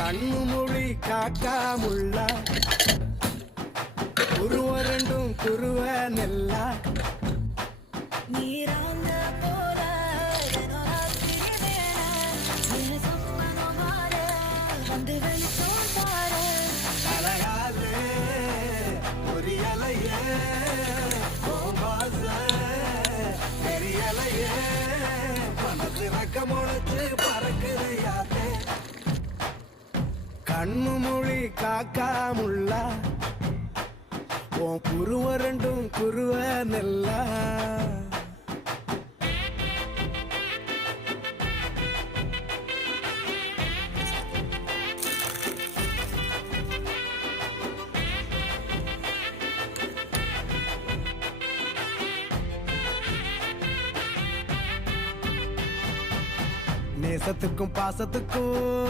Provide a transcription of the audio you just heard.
கண்ணு மொழி காக்கா முள்ளா உருவ ரெண்டும் குருவ நெல்லா நீராங்க போல வந்து வெளிச்சம் பாரு அழகாலே புரியலையே தெரியலையே மனசு ரக்க முளைச்சு பறக்குது யாத்தே கண்ணு மொழி காக்கா முள்ளா உன் குருவ ரெண்டும் குருவ நெல்லா நேசத்துக்கும் பாசத்துக்கும்